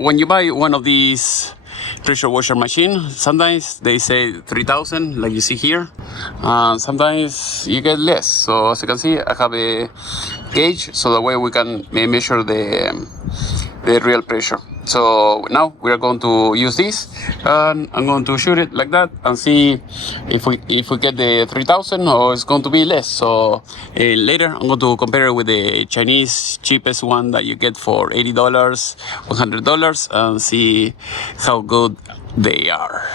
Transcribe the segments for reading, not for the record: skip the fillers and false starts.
when you buy one of these pressure washer machine, sometimes they say 3,000, like you see here. Sometimes you get less. So as you can see, I have a gauge, so that way we can measure the real pressure. So now we are going to use this, and I'm going to shoot it like that and see if we get the 3,000 or it's going to be less. So later I'm going to compare it with the Chinese cheapest one that you get for $80, $100, and see how good they are.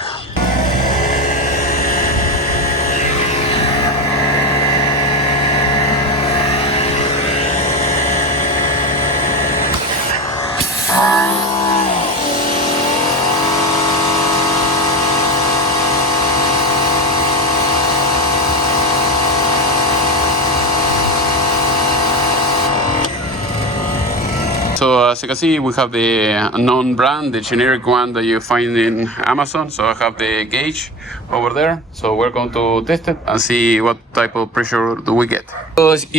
So as you can see, we have the unknown brand, the generic one that you find in Amazon. So I have the gauge over there. So we're going to test it and see what type of pressure do we get. So if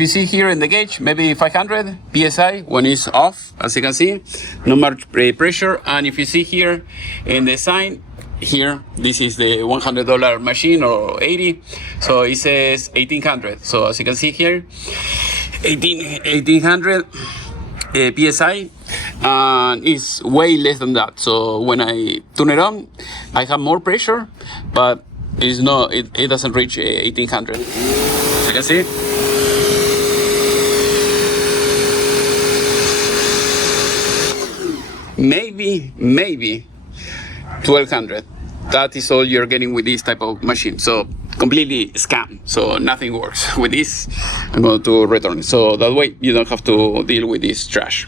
you see here in the gauge, maybe 500 PSI when it's off, as you can see, not much pressure. And if you see here in the sign, here, this is the $100 machine or 80. So it says 1800. So as you can see here, 1800. PSI, and it's way less than that. So when I turn it on, I have more pressure, but it's not, it doesn't reach 1800. So you can see. Maybe 1200. That is all you're getting with this type of machine. So completely scam. So nothing works with this. I'm going to return it. So that way you don't have to deal with this trash.